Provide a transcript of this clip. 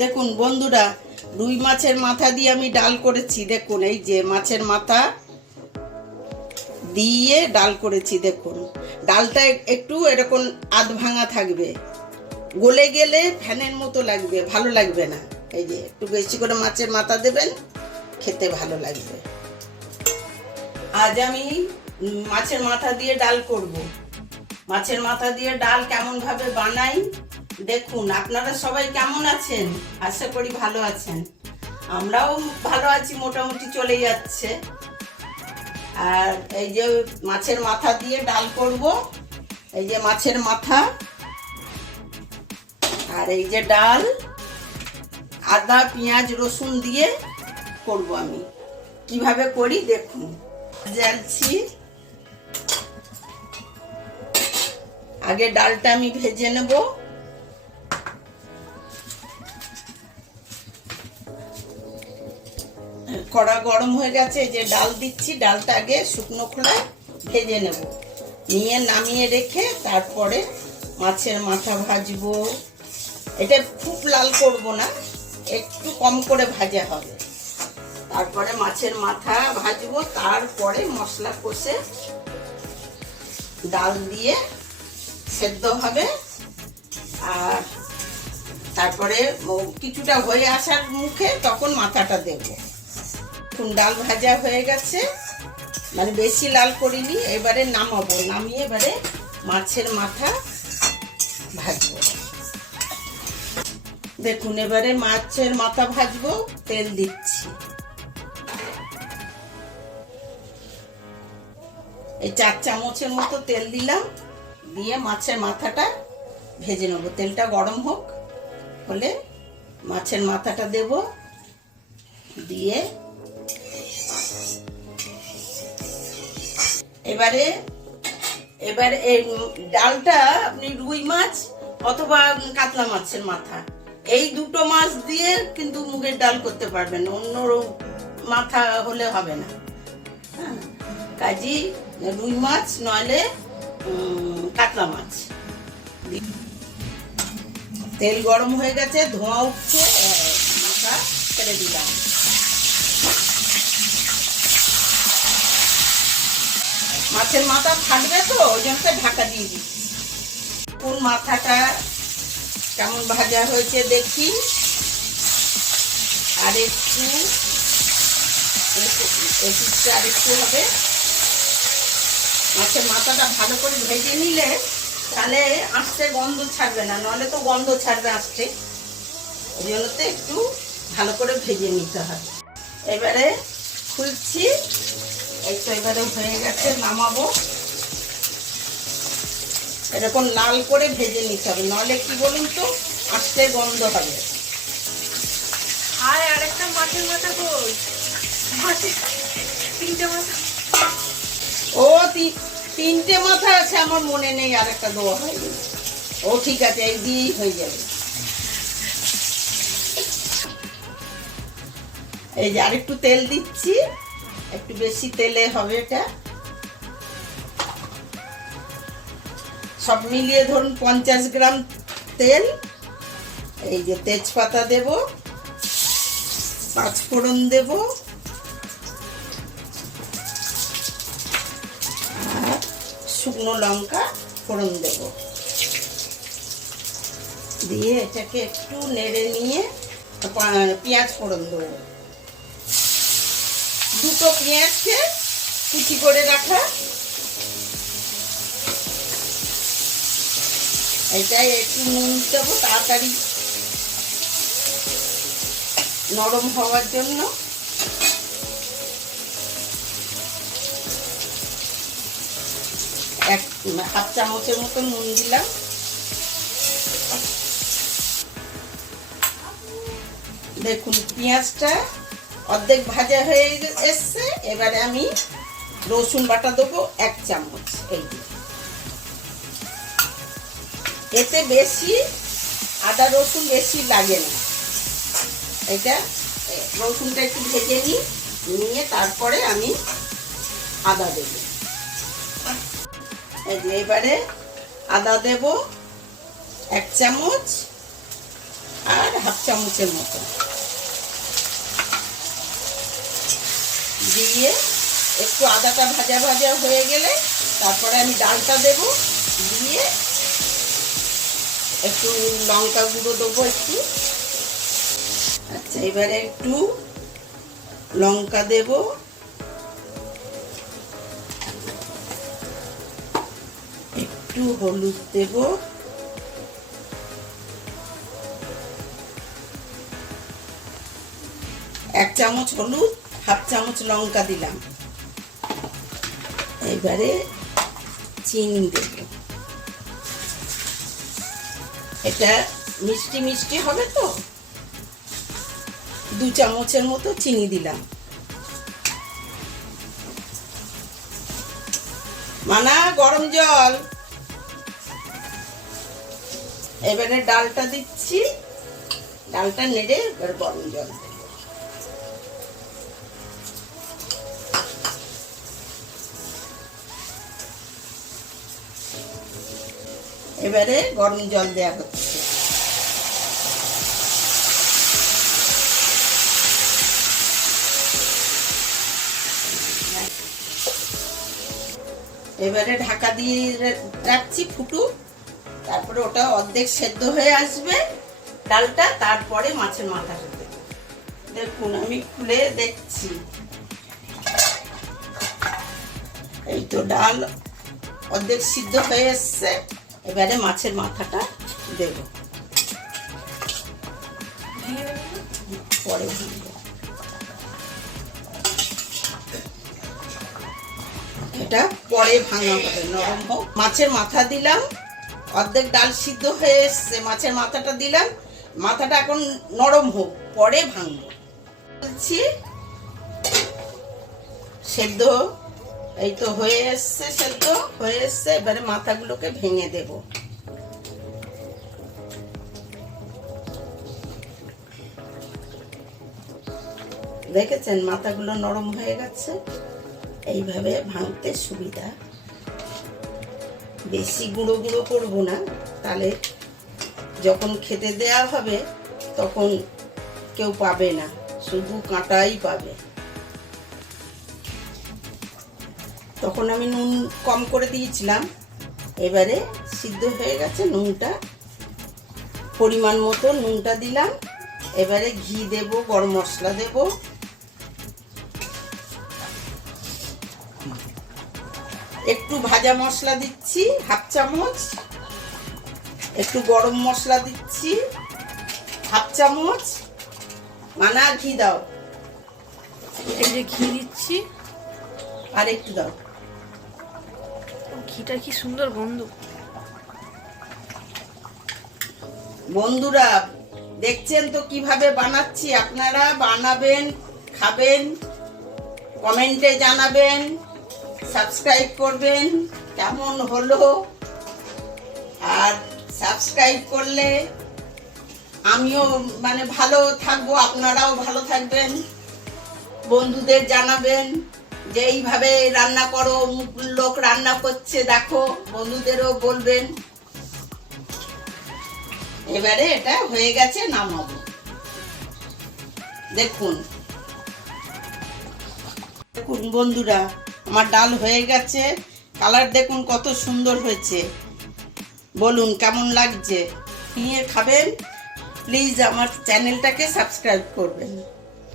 দেখুন বন্ধুরা, রুই মাছের মাথা দিয়ে আমি ডাল করেছি। দেখুন এই যে মাছের মাথা দিয়ে ডাল করেছি। দেখুন ডালটা একটু এরকম আধ ভাঙা থাকবে, গলে গেলে ফ্যানের মতো লাগবে, ভালো লাগবে না। এই যে একটু বেশি করে মাছের মাথা দেবেন, খেতে ভালো লাগবে। আজ আমি মাছের মাথা দিয়ে ডাল করব। মাছের মাথা দিয়ে ডাল কেমন ভাবে বানাই দেখুন। আপনারা সবাই কেমন আছেন? আশা করি ভালো আছেন। আমরাও ভালো আছি, মোটামুটি চলে যাচ্ছে। আর এই যে মাছের মাথা দিয়ে ডাল করব, এই যে মাছের মাথা আর এই যে ডাল, আদা পেঁয়াজ রসুন দিয়ে করব। আমি কিভাবে করি দেখুন। জ্বালছি, আগে ডালটা আমি ভেজে নেব। কড়া গরম হয়ে গেছে, এই যে ডাল দিচ্ছি। ডালটা আগে শুকনো খোলায় ভেজে নেব, নিয়ে নামিয়ে রেখে তারপরে মাছের মাথা ভাজবো। এটা খুব লাল করব না, একটু কম করে ভাজা হবে। তারপরে মাছের মাথা ভাজবো, তারপরে মশলা কষে ডাল দিয়ে সেদ্ধ হবে। আর তারপরে কিছুটা হয়ে আসার মুখে তখন মাথাটা দেব। ডাল ভাজা হয়ে গেছে, মানে বেশি লাল করিনি। এবারে নামাবো, নামিয়ে এবারে মাছের মাথা ভাজবো। দেখুন এবারে মাছের মাথা ভাজবো, তেল দিচ্ছি। এই 4 চামচের মতো তেল দিলাম, দিয়ে মাছের মাথাটা ভেজে নেব। তেলটা গরম হোক, হলে মাছের মাথাটা দেব, দিয়ে এবারে এই ডালটা আপনি রুই মাছ অথবা কাতলা মাছের মাথা, এই দুটো মাছ দিয়ে কিন্তু মুগের ডাল করতে পারবেন, অন্য মাথা হলে হবে না। হ্যাঁ, কাজী রুই মাছ নইলে কাতলা মাছ। তেল গরম হয়ে গেছে, ধোঁয়া উঠছে, মাথা ছেড়ে দিলাম। মাছের মাথা ফাটবে তো, ওই জন্য ঢাকা দিয়ে দিচ্ছি। কোন মাথাটা কেমন ভাজা হয়েছে দেখি। আর একটু আর একটু হবে। মাছের মাথাটা ভালো করে ভেজে নিলে তাহলে আঁচটে গন্ধ ছাড়বে না, নাহলে তো গন্ধ ছাড়বে আঁচটে। ওই জন্য তো একটু ভালো করে ভেজে নিতে হবে। এবারে খুলছি, এই তো এবারে হয়ে গেছে, নামাবো। এরকম লাল করে ভেজে নিতে হবে, নাহলে কি বলুন তো আঁচটে গন্ধ হবে। আর আরেকটা মাছের মাথা কই? তিনটে মাথা। ও তিনটে মাথা আছে, আমার মনে নেই, আর একটা দেওয়া হয়নি। ও ঠিক আছে, এই দিয়েই হয়ে যাবে। এই যে আরেকটু তেল দিচ্ছি, একটু বেশি তেলে হবে এটা। সব মিলিয়ে ধরুন 50 গ্রাম তেল। এই যে তেজপাতা দেব, 5 ফোড়ন দেব, আর শুকনো লঙ্কা ফোড়ন দেব। দিয়ে এটাকে একটু নেড়ে নিয়ে পেঁয়াজ ফোড়ন দেবো। দুটো পেঁয়াজকে কুচি করে রাখা। এটাই একটু নুন দেবো, তাড়াতাড়ি নরম হওয়ার জন্য। হাফ চামচের মতো নুন দিলাম। দেখুন পেঁয়াজটা অর্ধেক ভাজা হয়ে এসছে। এবারে আমি রসুন বাটা দেবো 1 চামচ। এই এতে বেশি আদা রসুন বেশি লাগে না। এটা রসুনটা একটু ভেজে নিয়ে তারপরে আমি আদা দেব। এই যে এবারে আদা দেব 1 চামচ, আর হাফ চামচের মতো দিয়ে একটু আদাটা ভাজা ভাজা হয়ে গেলে তারপরে আমি ডালটা দেব, দিয়ে একটু লঙ্কা গুঁড়ো দেবো একটু। আচ্ছা, এবারে একটু লঙ্কা দেব, একটু হলুদ দেব, এক চামচ হলুদ, হাফ চামচ লঙ্কা দিলাম। এবারে চিনি দেব, এটা মিষ্টি মিষ্টি হবে তো 2 চামচের মতো চিনি দিলাম। মানা গরম জল। এবারে ডালটা দিচ্ছি, ডালটা নেড়ে এবার গরম জল দেব। এবারে গরম জল দেয়া হচ্ছে। এবারে ঢাকা দিয়ে রাখছি ফুটুক, তারপরে ওটা অর্ধেক সেদ্ধ হয়ে আসবে ডালটা, তারপরে মাছের মাথাটা দেব। দেখুন আমি খুলে দেখছি, এই তো ডাল অর্ধেক সিদ্ধ হয়ে এসছে। এবারে মাছের মাথাটা দেব, পরে এটা পরে ভাঙা হবে, নরম হোক। মাছের মাথা দিলাম, অর্ধেক ডাল সিদ্ধ হয়ে এসছে, মাছের মাথাটা দিলাম, মাথাটা এখন নরম হোক, পরে ভাঙবো। বলছি সেদ্ধ এই তো হয়ে এসছে, সেদ্ধ হয়ে এসছে। এবারে মাথাগুলোকে ভেঙে দেব। দেখেছেন মাথাগুলো নরম হয়ে গেছে, এইভাবে ভাঙতে সুবিধা। বেশি গুঁড়ো গুঁড়ো করবো না, তাহলে যখন খেতে দেয়া হবে তখন কেউ পাবে না, শুধু কাঁটাই পাবে। তখন আমি নুন কম করে দিয়েছিলাম, এবারে সিদ্ধ হয়ে গেছে, নুনটা পরিমাণ মতো নুনটা দিলাম। এবারে ঘি দেব, গরম মশলা দেব, একটু ভাজা মশলা দিচ্ছি হাফ চামচ, একটু গরম মশলা দিচ্ছি হাফ চামচ। মানা ঘি দাও, এই যে ঘি দিচ্ছি, আর একটু দাও। ঘিটা কি সুন্দর গন্ধ। বন্ধুরা দেখছেন তো কিভাবে বানাচ্ছি, আপনারা বানাবেন, খাবেন, কমেন্টে জানাবেন, সাবস্ক্রাইব করবেন কেমন হলো। আর সাবস্ক্রাইব করলে আমিও ভালো থাকবো, আপনারাও ভালো থাকবেন। বন্ধুদের জানাবেন যে এইভাবে রান্না করো, লোক রান্না করছে দেখো, বন্ধুদেরও বলবেন। এবারে এটা হয়ে গেছে, নামাবো। দেখুন দেখুন বন্ধুরা, আমার ডাল হয়ে গেছে, কালার দেখুন কত সুন্দর হয়েছে। বলুন কেমন লাগছে, নিয়ে খাবেন। প্লিজ আমার চ্যানেলটাকে সাবস্ক্রাইব করবেন।